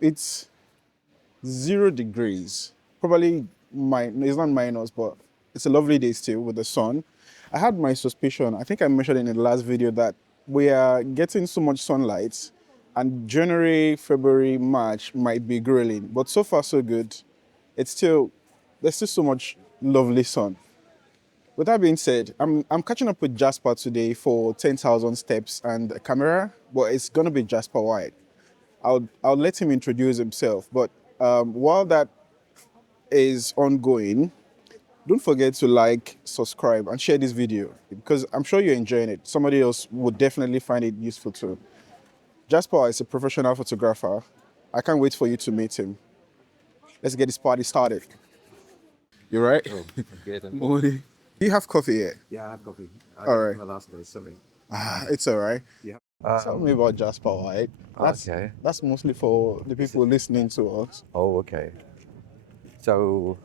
It's 0 degrees. Probably it's not minus, but it's a lovely day still with the sun. I had my suspicion. I think I mentioned in the last video that we are getting so much sunlight, and January, February, March might be grilling. But so far so good. There's still so much lovely sun. With that being said, I'm catching up with Jasper today for 10,000 steps and a camera, but it's gonna be Jasper White. I'll let him introduce himself. But while that is ongoing, don't forget to like, subscribe, and share this video because I'm sure you're enjoying it. Somebody else would definitely find it useful too. Jasper is a professional photographer. I can't wait for you to meet him. Let's get this party started. You right? Oh, good. Morning. Do you have coffee yet? Yeah, I have coffee. All right. My last day, sorry. It's all right. Yeah. Tell me about Jasper White. Okay. That's mostly for the people listening to us. Oh, okay. So,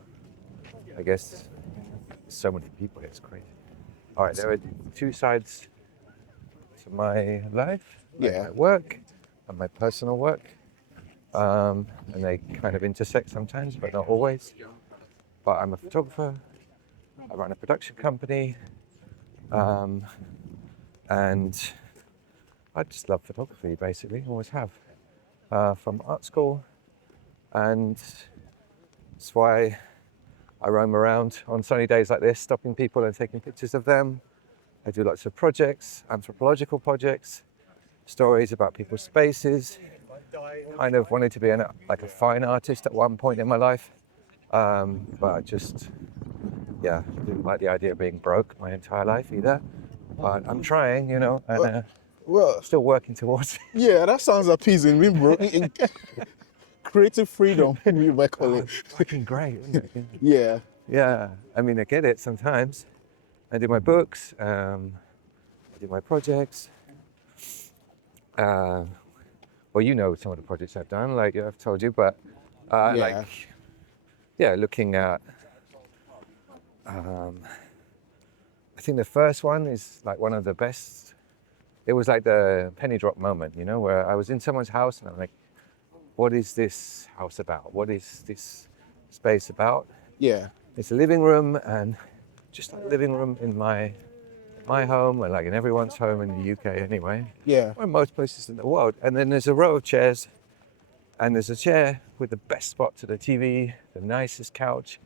I guess so many people, it's crazy. All right, there are two sides to my life. Like Yeah. my work and my personal work. And they kind of intersect sometimes, but not always. But I'm a photographer. I run a production company. And I just love photography, basically, always have. From art school. And that's why I roam around on sunny days like this, stopping people and taking pictures of them. I do lots of projects, anthropological projects, stories about people's spaces. Kind of wanted to be like a fine artist at one point in my life, but I just, didn't like the idea of being broke my entire life either. But I'm trying, and Well, still working towards it. yeah, that sounds appeasing. Being broke, creative freedom, you might call it. Fucking great, isn't it? Yeah. Yeah, I mean, I get it sometimes. I do my books, I do my projects. Well, you know some of the projects I've done, like I've told you, but looking at, I think the first one is like one of the best. It was like the penny drop moment, where I was in someone's house and I'm like, what is this house about? What is this space about? Yeah. It's a living room, and just like a living room in my home, or like in everyone's home in the UK anyway. Yeah. Or in most places in the world. And then there's a row of chairs, and there's a chair with the best spot to the TV, the nicest couch,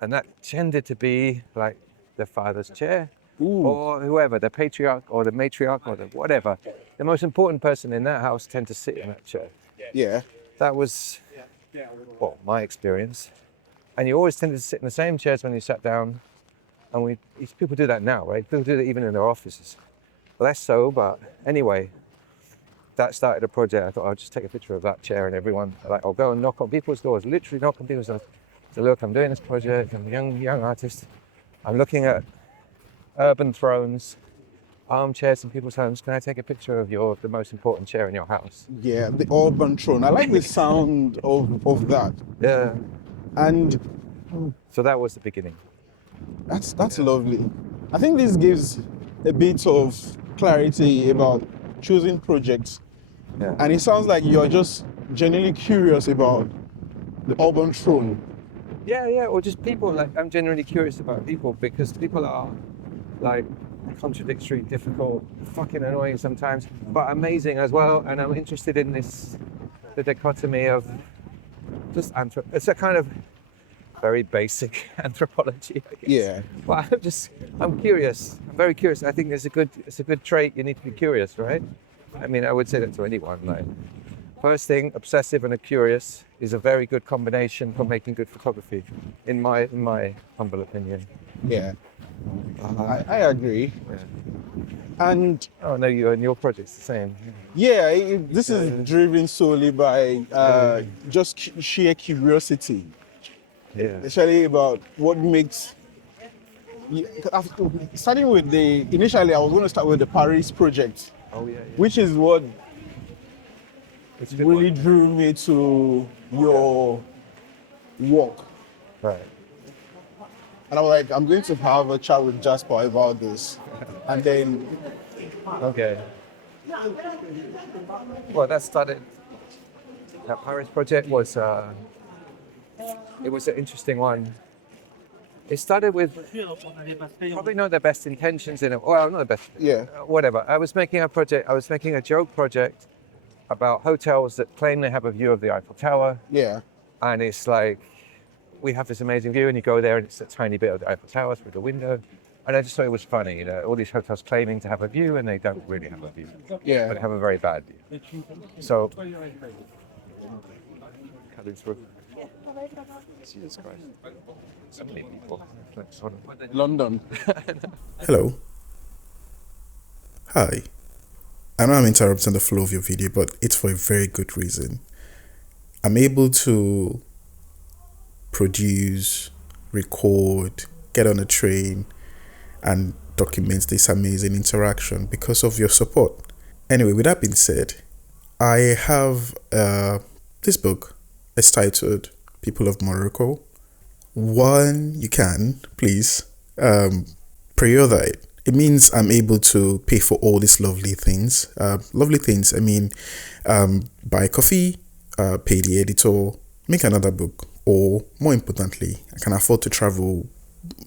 and that tended to be like the father's chair. Ooh. Or whoever, the patriarch or the matriarch or the whatever. The most important person in that house tend to sit in that chair. Yeah. That was, my experience. And you always tended to sit in the same chairs when you sat down. And people do that now, right? People do that even in their offices. Less so, but anyway, that started a project. I thought I'll just take a picture of that chair, and everyone, I'll go and knock on people's doors, literally knock on people's doors. So look, I'm doing this project, I'm a young artist. I'm looking at urban thrones, armchairs in people's homes. Can I take a picture of the most important chair in your house? Yeah, the urban throne. I like the sound of that. Yeah. And So that was the beginning. that's lovely. I think this gives a bit of clarity about choosing projects. Yeah. And it sounds like you're just genuinely curious about the urban throne. Yeah, or just people. Like, I'm generally curious about people because people are like contradictory, difficult, fucking annoying sometimes, but amazing as well. And I'm interested in the dichotomy of just it's a kind of very basic anthropology, I guess. Yeah. But I'm curious. I'm very curious. I think it's a good trait. You need to be curious, right? I mean, I would say that to anyone. Like, first thing, obsessive and a curious is a very good combination for making good photography, in my humble opinion. Yeah. I agree. Yeah. And Oh no, you and your project's the same. yeah, this is driven solely by just sheer curiosity. Yeah. Especially about what makes. Starting with initially I was going to start with the Paris project, Oh yeah. which is what It's a good really one. drew me to your work. Right. And I was like, I'm going to have a chat with Jasper about this. And then, Okay. Well, that started That Paris project was it was an interesting one. It started with probably not the best intentions in it. Well, not the best. Yeah. Whatever. I was making a project. I was making a joke project about hotels that claim they have a view of the Eiffel Tower, Yeah. and it's like we have this amazing view, and you go there, and it's a tiny bit of the Eiffel Tower through the window. And I just thought it was funny, you know, all these hotels claiming to have a view, and they don't really have a view. Yeah. But they have a very bad view. So, cutting through. Jesus Christ. So many people. London. Hello. Hi. I know I'm interrupting the flow of your video, but it's for a very good reason. I'm able to produce, record, get on a train, and document this amazing interaction because of your support. Anyway, with that being said, I have this book. It's titled People of Morocco. One, you can, please, pre-order it. It means I'm able to pay for all these lovely things. I mean, buy coffee, pay the editor, make another book, or more importantly, I can afford to travel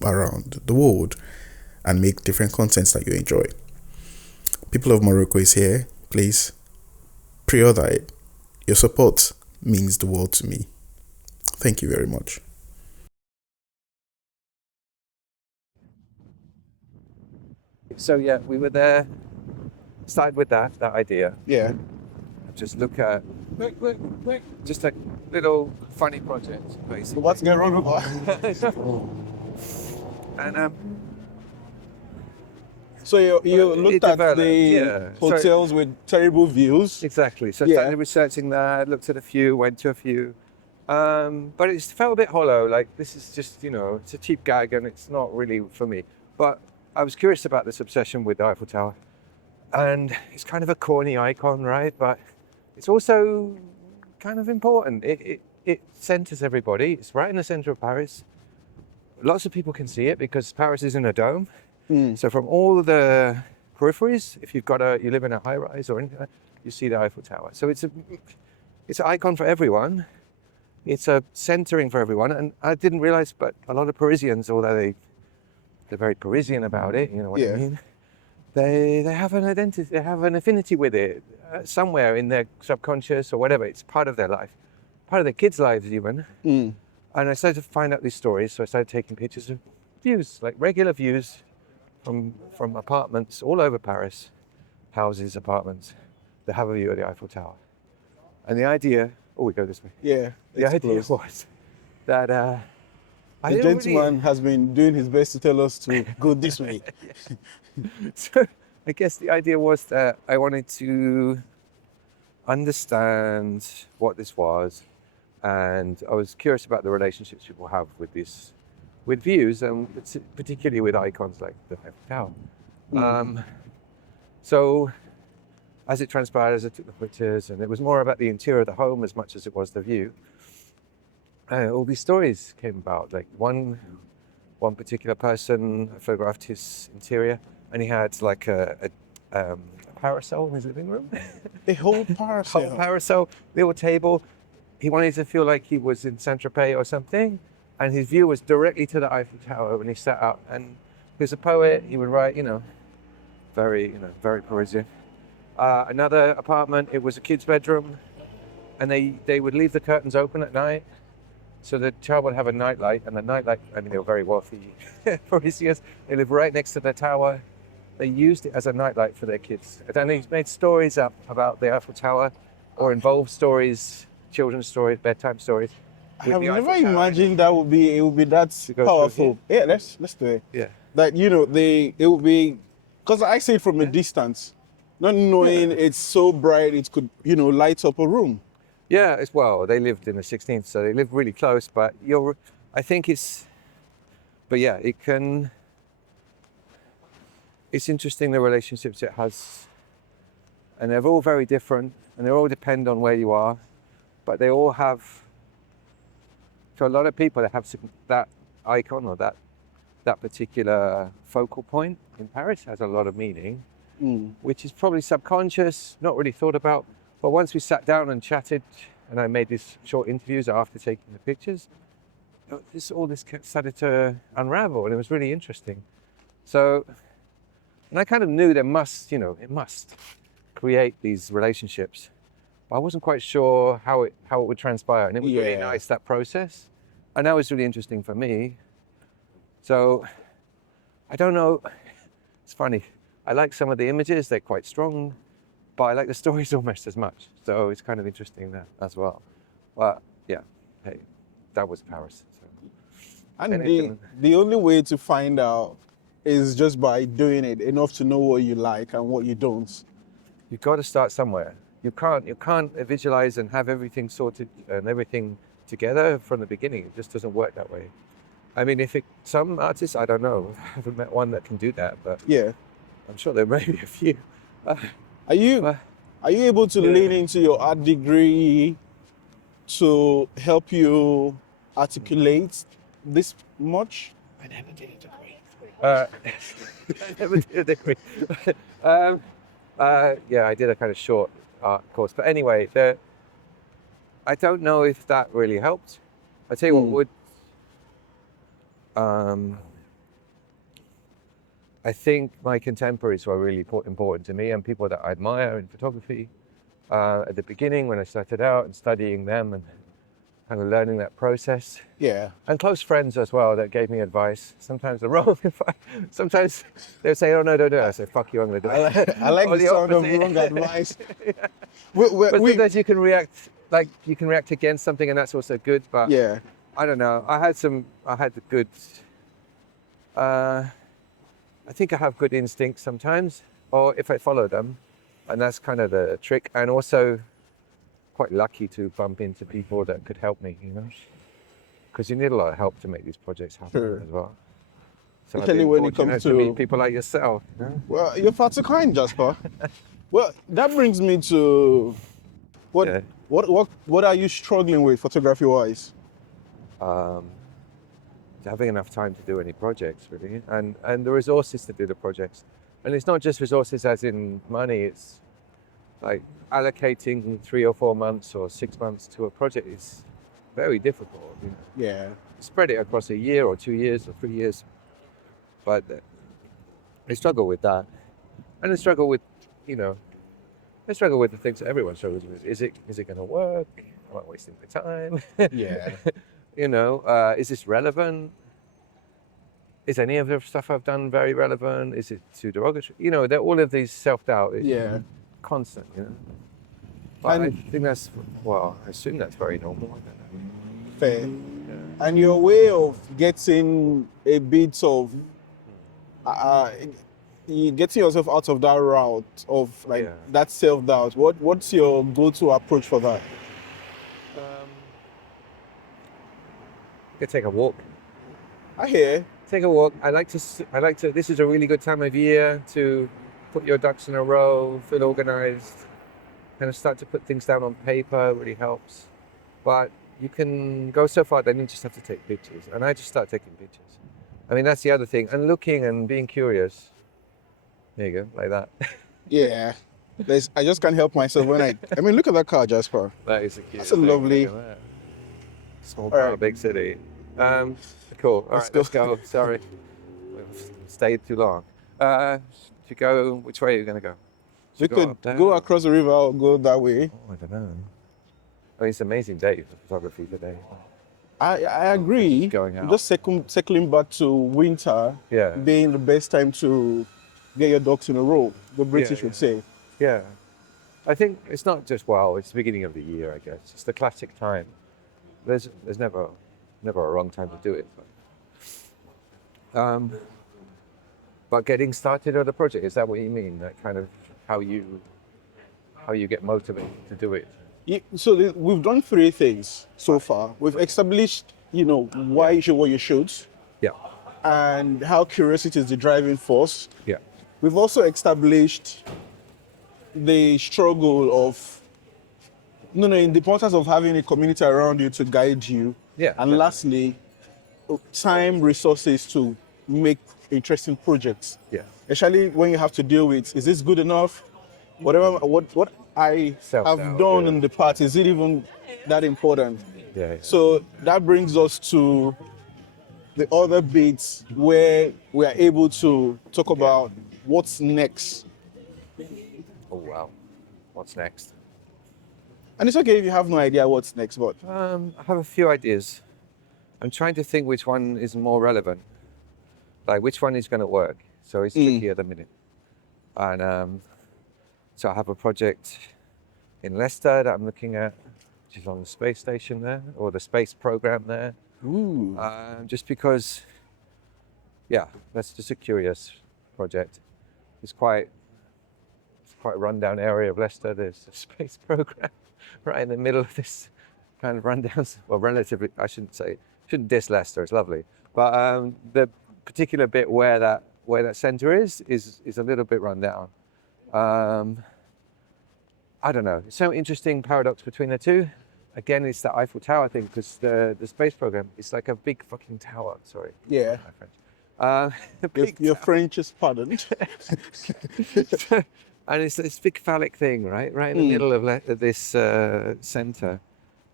around the world and make different contents that you enjoy. People of Morocco is here. Please pre-order it. Your support means the world to me. Thank you very much. So yeah, we were there. Started with that idea. Yeah. Just look at just a little funny project, basically. What's going on with And So you It looked at developed, the yeah. So- hotels with terrible views. exactly. So I Yeah. started researching that. Looked at a few. Went to a few. But it felt a bit hollow. Like this is just, you know, it's a cheap gag and it's not really for me. But I was curious about this obsession with the Eiffel Tower, and it's kind of a corny icon, right? But it's also kind of important. It centers everybody. It's right in the center of Paris. Lots of people can see it because Paris is in a dome. So from all the peripheries, if you live in a high rise or anything, you see the Eiffel Tower. So it's an icon for everyone. It's a centering for everyone. And I didn't realize, but a lot of Parisians, although they're very Parisian about it, you know what I Yeah. mean? They have an identity, they have an affinity with it somewhere in their subconscious or whatever. It's part of their life, part of their kids' lives even. And I started to find out these stories. So I started taking pictures of views, like regular views from apartments all over Paris, houses, apartments, that have a view of the Eiffel Tower. And the idea, we go this way. Yeah. The it's idea closed. was that I The didn't gentleman really, has been doing his best to tell us to go this way. so I guess the idea was that I wanted to understand what this was, and I was curious about the relationships people have with this, with views, and particularly with icons like the Eiffel Tower. So as it transpired, as I took the pictures, and it was more about the interior of the home as much as it was the view, all these stories came about. Like one particular person, I photographed his interior, and he had like a parasol in his living room. A whole parasol. Whole parasol, little table. He wanted to feel like he was in Saint-Tropez or something, and his view was directly to the Eiffel Tower when he sat up. And he was a poet. He would write, very Parisian. Another apartment, it was a kid's bedroom, and they would leave the curtains open at night, so the child would have a nightlight, and the nightlight, I mean, they were very wealthy Parisians. They lived right next to the tower. They used it as a nightlight for their kids. And he made stories up about the Eiffel Tower, or involved stories, children's stories, bedtime stories. I have never imagined it would be that go powerful. through Yeah, let's do it. Yeah. That it would be, because I see it from a distance, not knowing it's so bright it could light up a room. Yeah, they lived in the 16th, so they lived really close, but it's interesting the relationships it has, and they're all very different, and they all depend on where you are, but they all have, to a lot of people, they have that icon or that particular focal point in Paris has a lot of meaning, which is probably subconscious, not really thought about. But once we sat down and chatted and I made these short interviews after taking the pictures, all this started to unravel, and it was really interesting. So, and I kind of knew it must create these relationships. But I wasn't quite sure how it would transpire, and it was really nice, that process, and that was really interesting for me. So I don't know. It's funny. I like some of the images; they're quite strong, but I like the stories almost as much. So it's kind of interesting that as well. But yeah, hey, that was Paris. So. And the only way to find out is just by doing it, enough to know what you like and what you don't. You've got to start somewhere. You can't visualize and have everything sorted and everything together from the beginning. It just doesn't work that way. I mean, some artists, I don't know, I haven't met one that can do that, but Yeah. I'm sure there may be a few. Are you able to lean into your art degree to help you articulate this much? I never did a degree. I never did a degree. Yeah, I did a kind of short art course. But anyway, I don't know if that really helped. I tell you what would. I think my contemporaries were really important to me, and people that I admire in photography. At the beginning, when I started out and studying them and kind of learning that process. Yeah. And close friends as well that gave me advice. Sometimes the wrong advice. Sometimes they'd say, "Oh no, don't do it." I say, "Fuck you, I'm going to do it." I like the sound of opposite. wrong advice. Yeah. But sometimes you can react against something, and that's also good. But yeah. I don't know. I had the good. I think I have good instincts sometimes, or if I follow them, and that's kind of the trick. And also, quite lucky to bump into people that could help me, because you need a lot of help to make these projects happen as well. So Especially when it comes to meet people like yourself. Well, you're far too kind, Jasper. Well, that brings me to what are you struggling with photography-wise? Having enough time to do any projects, really, and the resources to do the projects. And it's not just resources as in money, it's like allocating 3 or 4 months or 6 months to a project is very difficult. Yeah. Spread it across a year or 2 years or 3 years. But I struggle with that. And I struggle with the things that everyone struggles with. Is it going to work? Am I wasting my time? Yeah. Is this relevant? Is any of the stuff I've done very relevant? Is it too derogatory? All of these self-doubt is constant, But I think I assume that's very normal. I don't know. Fair. Yeah. And your way of getting a bit of, getting yourself out of that route of that self-doubt, what's your go-to approach for that? You take a walk. I hear. Take a walk. I like to. This is a really good time of year to put your ducks in a row, feel organized, kind of start to put things down on paper. Really helps. But you can go so far, then you just have to take pictures. And I just start taking pictures. I mean, that's the other thing. And looking and being curious. There you go, like that. Yeah. I just can't help myself when I mean, look at that car, Jasper. That is a cute. That's a lovely. Small car, big city. Cool. All right, let's go. Sorry, we've stayed too long. To go, which way are you going to go? We could go across the river or go that way. Oh, I don't know. I mean, it's an amazing day for photography today. I agree. Going out. Just circling back to winter being the best time to get your ducks in a row, the British would say. Yeah. I think it's not just, it's the beginning of the year, I guess. It's the classic time. There's never a wrong time to do it. But getting started on a project, is that what you mean? That kind of how you get motivated to do it? Yeah, so we've done 3 things so far. We've established, why you should what you should. Yeah. And how curiosity is the driving force. Yeah. We've also established the struggle of in the importance of having a community around you to guide you. Yeah. And lastly, time, resources to make interesting projects. Yeah. Especially when you have to deal with, is this good enough? Whatever, what I have done in the past, is it even that important. Yeah. So that brings us to the other bits where we are able to talk about what's next. Oh wow. What's next? And it's okay if you have no idea what's next, but I have a few ideas. I'm trying to think which one is more relevant. Like which one is going to work. So it's tricky at the minute. And so I have a project in Leicester that I'm looking at, which is on the space station there, or the space program there. Just because, yeah, that's just a curious project. It's quite a rundown area of Leicester. There's a space program right in the middle of this kind of rundown. Well, relatively, I shouldn't diss Leicester. It's lovely, but the particular bit where that centre is a little bit run down. I don't know. It's so interesting paradox between the two. Again, it's the Eiffel Tower thing because the space program is like a big fucking tower. Sorry. yeah, My French. your French is pardoned. And it's this big phallic thing, right in the middle of this centre,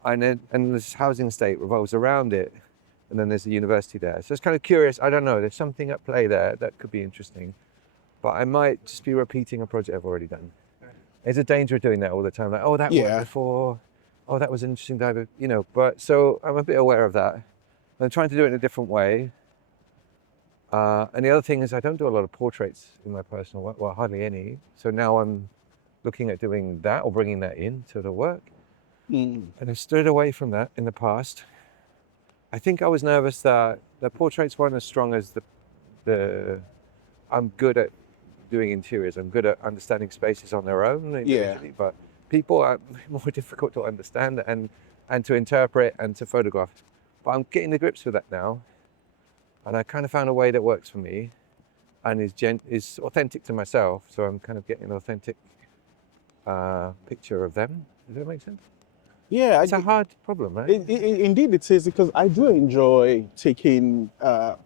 and this housing estate revolves around it, and then there's a university there. So it's kind of curious. I don't know. There's something at play there that could be interesting, but I might just be repeating a project I've already done. There's a danger of doing that all the time. Like, oh, that worked before. Oh, that was an interesting dive, But so I'm a bit aware of that. I'm trying to do it in a different way. And the other thing is I don't do a lot of portraits in my personal work, well, hardly any. So now I'm looking at doing that or bringing that into the work. And I've stood away from that in the past. I think I was nervous that the portraits weren't as strong as the I'm good at doing interiors. I'm good at understanding spaces on their own individually, but people are more difficult to understand and to interpret and to photograph. But I'm getting the grips with that now. And I kind of found a way that works for me and is authentic to myself. So I'm kind of getting an authentic picture of them. Does that make sense? Yeah, It's a hard problem, right? Indeed it is, because I do enjoy taking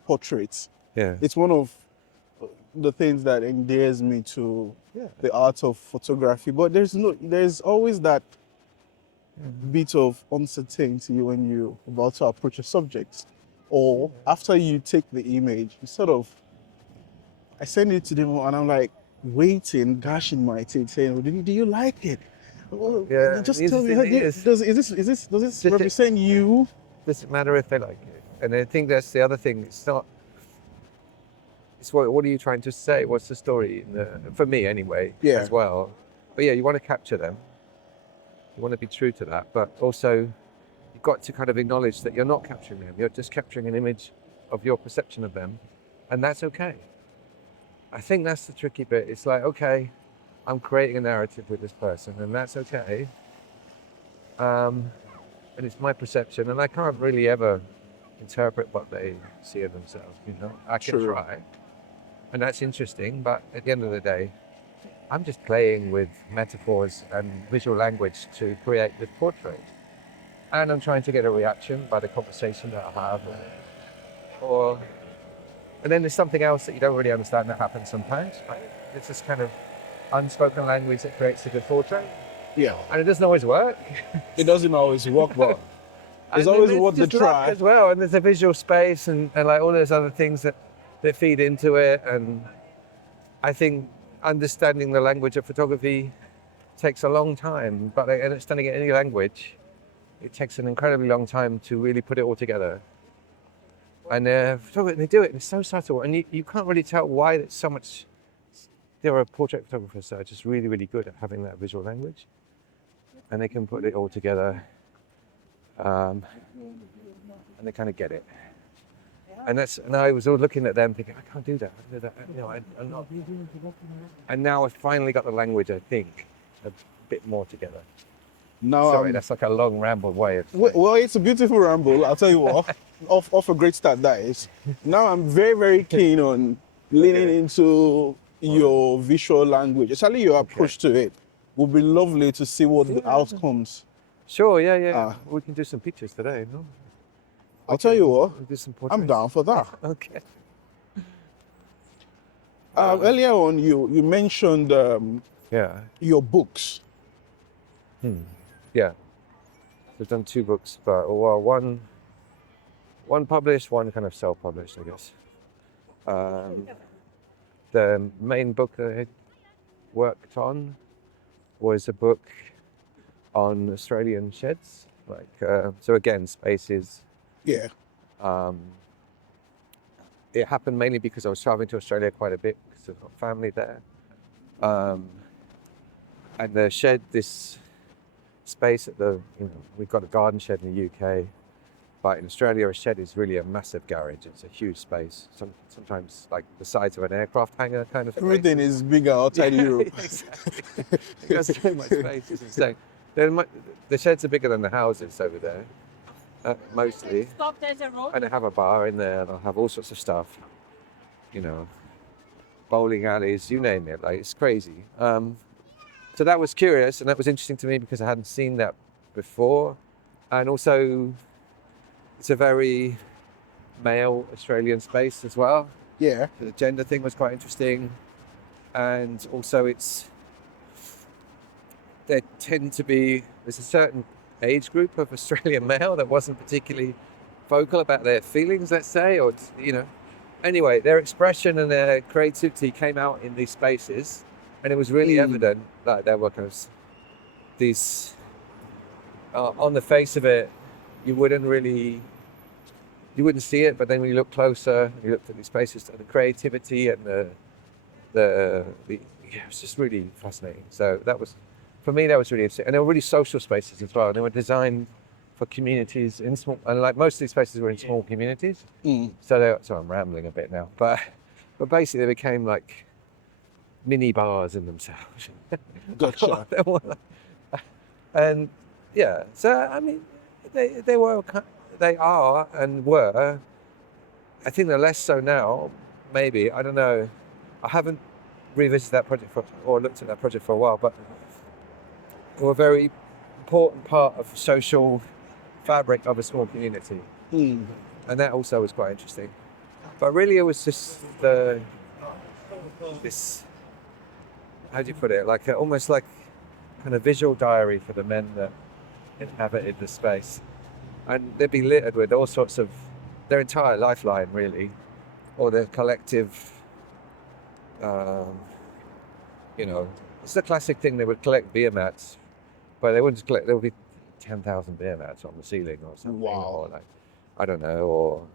portraits. Yeah. It's one of the things that endears me to the art of photography. But there's always that bit of uncertainty when you're about to approach a subject. Or after you take the image, I send it to them and I'm like waiting, gashing my teeth, saying, "Do you like it? Well, just tell me, does this represent you?" Doesn't matter if they like it. And I think that's the other thing. It's what are you trying to say? What's the story? For me, anyway, as well. But yeah, you want to capture them. You want to be true to that, but also you've got to kind of acknowledge that you're not capturing them. You're just capturing an image of your perception of them, and that's okay. I think that's the tricky bit. It's like, okay, I'm creating a narrative with this person, and that's okay. And it's my perception, and I can't really ever interpret what they see of themselves. I can try, and that's interesting. But at the end of the day, I'm just playing with metaphors and visual language to create this portrait. And I'm trying to get a reaction by the conversation that I have. And then there's something else that you don't really understand that happens sometimes, right? It's this kind of unspoken language that creates a good portrait. Yeah. And it doesn't always work. It doesn't always work, but it's always worth the try. As well. And there's a visual space and like all those other things that feed into it. And I think understanding the language of photography takes a long time, but understanding any language, it takes an incredibly long time to really put it all together. And they do it, and it's so subtle, and you can't really tell why there's so much. There are portrait photographers that are just really, really good at having that visual language, and they can put it all together, and they kind of get it. And I was all looking at them thinking, I can't do that. I'm not. And now I've finally got the language, I think, a bit more together. Now, sorry, that's like a long ramble way of saying. Well, it's a beautiful ramble. I'll tell you what. off a great start, that is. Now I'm very, very keen on leaning into your visual language, especially your approach to it. Would be lovely to see what the outcomes. Sure, yeah. We can do some pictures today, no? I'll tell you what. We'll do some portraits. I'm down for that. Okay. Earlier on, you mentioned your books. Yeah. I've done 2 books, but well, one published, one kind of self-published, I guess. The main book that I had worked on was a book on Australian sheds, so again, spaces. Yeah. It happened mainly because I was traveling to Australia quite a bit because I've got family there. And the shed, this space we've got a garden shed in the UK, but in Australia a shed is really a massive garage. It's a huge space, sometimes like the size of an aircraft hangar kind of space. Everything is bigger outside Europe. Exactly. It has so much space, it's insane. The sheds are bigger than the houses over there, mostly. Stop, there's a road. And I have a bar in there, and I'll have all sorts of stuff, bowling alleys, you name it, like it's crazy. So that was curious, and that was interesting to me because I hadn't seen that before. And also, it's a very male Australian space as well. Yeah. The gender thing was quite interesting. And also there's a certain age group of Australian male that wasn't particularly vocal about their feelings, let's say, or, anyway, their expression and their creativity came out in these spaces, and it was really evident that there were kind of these, on the face of it, you wouldn't see it, but then when you look closer, you looked at these spaces, and the creativity and it was just really fascinating. So for me, that was really interesting. And they were really social spaces as well. They were designed for communities and like most of these spaces were in small communities. So I'm rambling a bit now, but basically they became like mini bars in themselves. Gotcha. And yeah, so I mean, they are and were. I think they're less so now. Maybe, I don't know. I haven't revisited that project or looked at that project for a while, but they were a very important part of social fabric of a small community. And that also was quite interesting. But really it was just this, how do you put it, almost like kind of visual diary for the men that inhabited the space. And they'd be littered with all sorts of, their entire lifeline really, or their collective, it's the classic thing, they would collect beer mats, but they wouldn't just collect, there would be 10,000 beer mats on the ceiling or something. Wow. Or I don't know, or...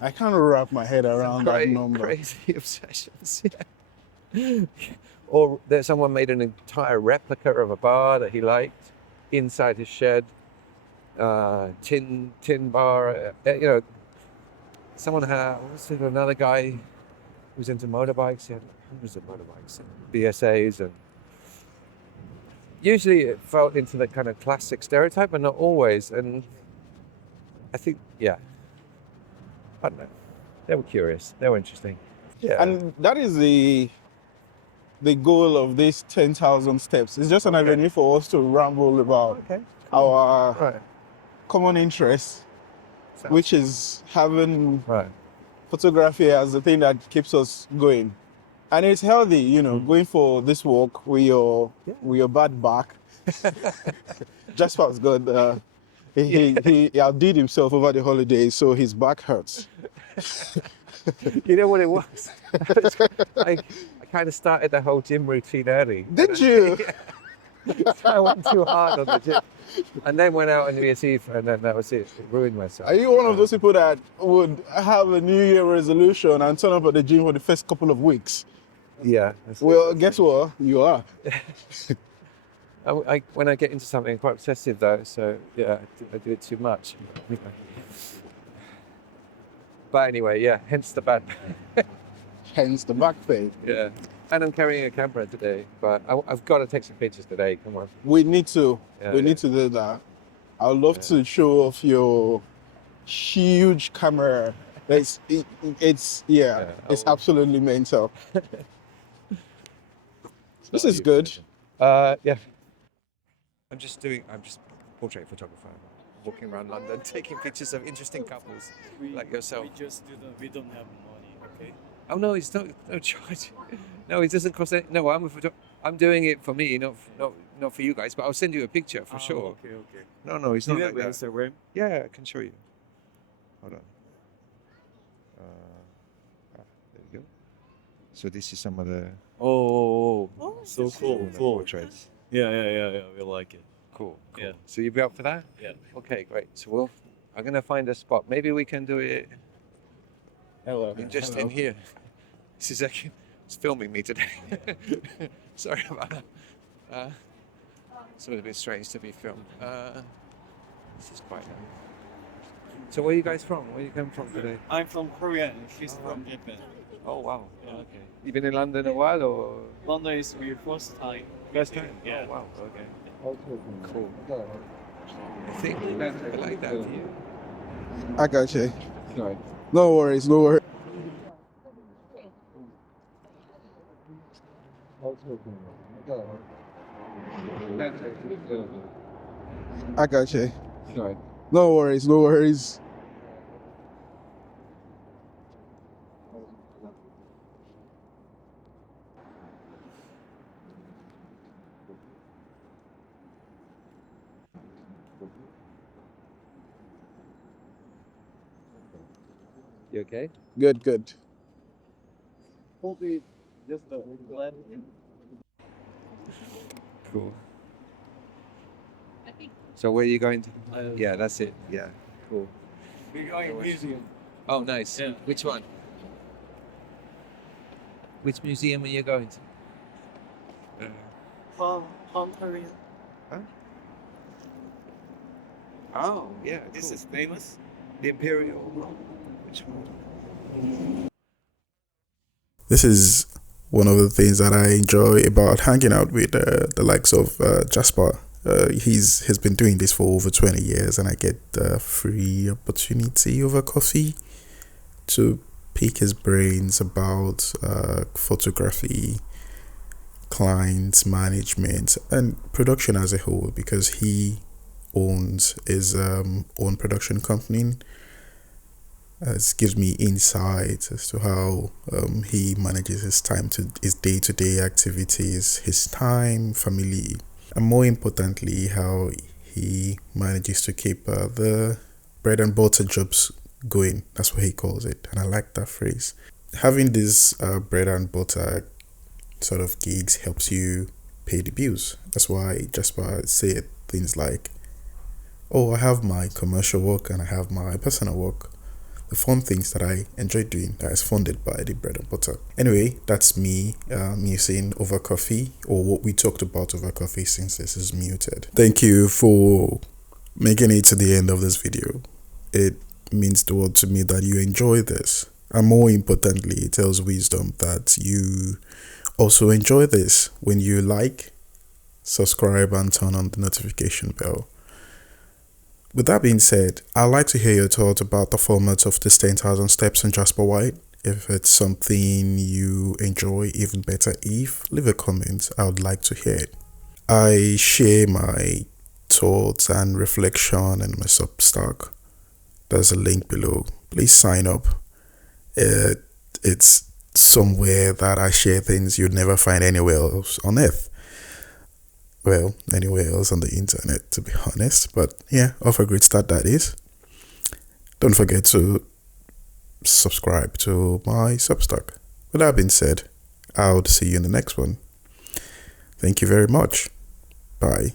I can't wrap my head around that number. Crazy obsessions, yeah. Or someone made an entire replica of a bar that he liked inside his shed. Tin bar, someone had, another guy who was into motorbikes, he had hundreds of motorbikes and BSAs, and usually it fell into the kind of classic stereotype, but not always. And I think, I don't know, they were curious, they were interesting. Yeah. And that is the goal of these 10,000 steps. It's just an avenue for us to ramble about our common interest, which is having photography as the thing that keeps us going. And it's healthy, going for this walk with your bad back. Jasper's good. He outdid himself over the holidays, so his back hurts. You know what it was? I kind of started the whole gym routine early. Did you? I went too hard on the gym. And then went out on New Year's Eve, and then that was it. It ruined myself. Are you one of those people that would have a New Year resolution and turn up at the gym for the first couple of weeks? Yeah. Well, guess what? You are. When I get into something, I'm quite obsessive though, so yeah, I do it too much. But anyway, hence the bad. Hence the back pain. Yeah. And I'm carrying a camera today, but I've got to take some pictures today. Come on. We need to. We need to do that. I would love to show off your huge camera. It's absolutely mental. This is good. Yeah. I'm just portrait photographer. Walking around London, taking pictures of interesting couples like yourself. We don't have money, okay? Oh no, it's no charge. No, it doesn't cost any. No, I'm a photographer. I'm doing it for me, not for you guys. But I'll send you a picture for sure. Okay, okay. No, it's Do not you like have that. Instagram? Yeah, I can show you. Hold on. There you go. So this is some of the Oh, so cool, cool. portraits. Yeah. We like it. Cool. Yeah. So you'll be up for that? Yeah. Okay, great. So I'm gonna find a spot. Maybe we can do it Hello. just in here. This is actually it's filming me today. Sorry about that. It's a bit strange to be filmed. This is quite nice. So where are you guys from? Where you come from today? I'm from Korea and she's from Japan. Oh wow. Yeah, okay. You been in London a while or London is your first time. first time? Yeah. Oh, wow. Okay. Cool. I think I like that view. I got you. Sorry. No worries, no worries. I got you. Sorry. No worries, no worries. You okay? Good, good. Probably just the land. Cool. So where are you going to? Uh, Yeah, that's it. Yeah. Cool. We're going museum. Oh, nice. Yeah. Which one? Which museum are you going to? Hong Korea. Oh, yeah. This Cool. is famous. The Imperial. Which one? This is one of the things that I enjoy about hanging out with the likes of Jasper. He's been doing this for over 20 years, and I get the free opportunity over coffee to pick his brains about photography, clients management, and production as a whole, because he owns his own production company. It gives me insight as to how he manages his time, to his day-to-day activities, his time, family, and more importantly, how he manages to keep the bread and butter jobs going. That's what he calls it, and I like that phrase. Having this bread and butter sort of gigs helps you pay the bills. That's why Jasper said things like, "Oh, I have my commercial work and I have my personal work. The fun things that I enjoy doing that is funded by the bread and butter." Anyway, that's me musing over coffee, or what we talked about over coffee, since this is muted. Thank you for making it to the end of this video. It means the world to me that you enjoy this, and more importantly, it tells wisdom that you also enjoy this when you like, subscribe, and turn on the notification bell. With that being said, I'd like to hear your thoughts about the format of this 10,000 steps in Jasper White. If it's something you enjoy, even better if, leave a comment. I would like to hear it. I share my thoughts and reflection in my Substack. There's a link below. Please sign up. It's somewhere that I share things you'd never find anywhere else on earth. Well, anywhere else on the internet, to be honest. But yeah, off a great start that is. Don't forget to subscribe to my Substack. With that being said, I'll see you in the next one. Thank you very much. Bye.